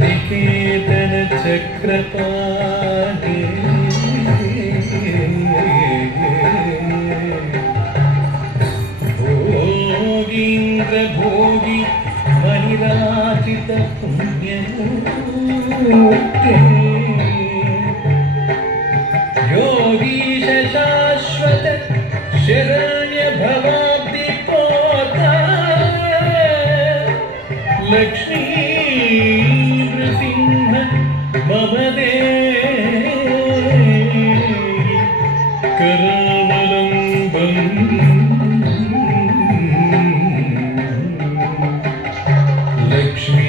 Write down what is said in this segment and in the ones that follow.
निकेतन चक्रपाणि भोगीन्द्र भोगी मणिराजित पुण्यमूर्ते योगीश शाश्वत शरण्य भवाब्धि पोता लक्ष्मी नृसिंह मम देहि करावलम्बम् लक्ष्मी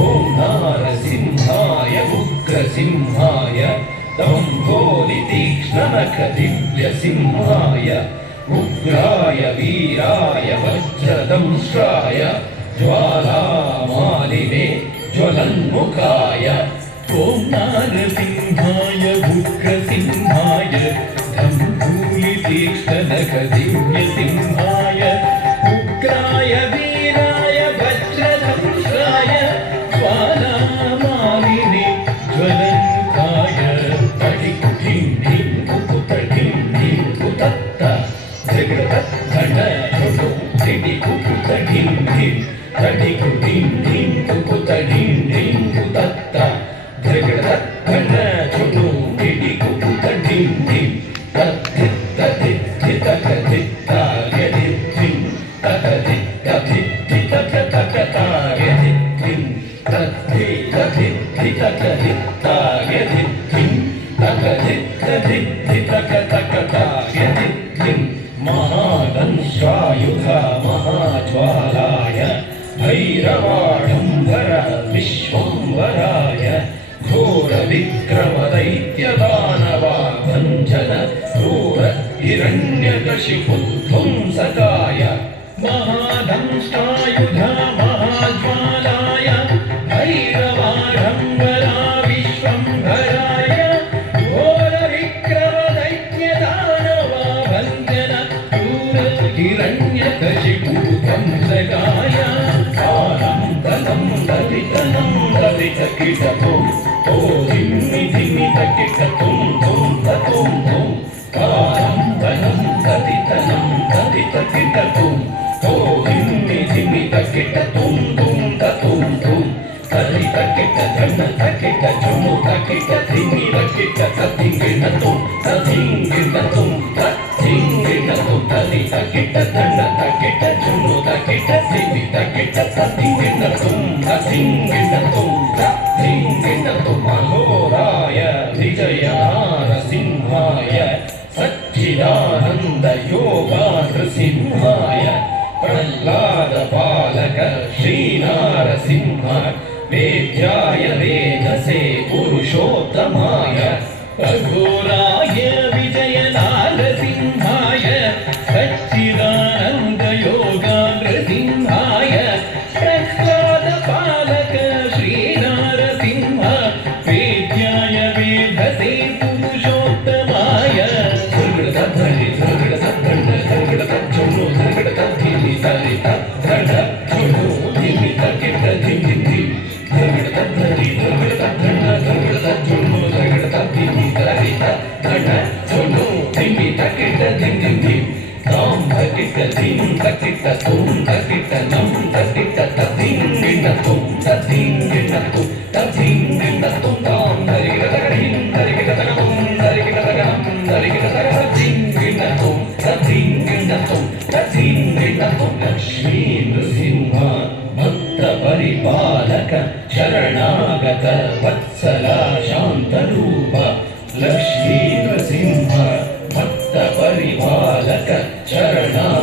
ओम नारसिंहाय उग्रसिंहाय दम्भोलितीक्ष्णनखदिव्यसिंहाय उग्राय वीराय वज्रदंष्ट्राय ज्वालामालिने ज्वलन्मुखाय ओम नारसिंहाय उग्रसिंहाय दम्भोलितीक्ष्णनखदिव्यसिंहाय उग्राय वीराय वज्रदंष्ट्राय ज्वालामालिने ज्वलन्मुखाय तडिकुटिं धिं कुकुतडिं धिं कुतत्त जगदत् घन झुडु तिडिकुकुतडिं धिं तडिकुटिं धिं कुकुतडिं धिं कुतत्त जगदत् घन झुडु तिडिकुकुतडिं धिं तद्धित् तद्धित् धितकधित्तार्यधित्तिं ततधित् तद्धित् धितकतकतार्यधित्तिं तद्धित् तद्धित् धितकधित्तार्यधित्तिं ततधित् तद्धित् धितकतकतार्यधित्तिं महादंष्ट्रायुध महाज्वालाय भैरवाडम्बर विश्वम्भराय घोरविक्रमदैत्यदानवाभञ्जन क्रूर हिरण्यकशिपुध्वंसकाय महादंष्ट्रायुध महाज्वालाय भैरवाडम्बरा विश्वम्भराय घोरविक्रमदैत्यदानवाभञ्जन क्रूर हिरण्यकशिपुध्वंसकाय कालं तलं दधितनं दधितकिटपुं ओ धिम्मि धिमि तकिटपुं धुं ततुं धुं कालं तलं दधितनं दधितकिटपुं ओ धिम्मि धिमि तकिटपुं धुं ततुं धुं तदितकिट धन तकिट झुनु तकिट धिमि तकिट तदिंगिणतुं तदिंगिणतुं तदिंगिणतुं तदितकिट धन तकिट झुनु तकिट धिमि तकिट तदिंगिणतुं तदिंगिणतुं तदिंगिणतुं महोराय विजयनारसिंहाय सच्चिदानन्द योगानृसिंहाय प्रह्लादपालक श्रीनारसिंह वेद्याय वेदसे पुरुषोत्तमाय रघुराय विजयनारसिंहाय सच्चिदानन्द योगानृसिंहाय प्रह्लादपालक श्रीनारसिंह वेद्याय वेदसे पुरुषोत्तमाय तकिट ಶರಣಾಗತ ವತ್ಸಲ ಶಾಂತರೂಪ ಲಕ್ಷ್ಮೀ ನೃಸಿಂಹ ಭಕ್ತ ಪರಿಪಾಲಕ ಶರಣಾಗತ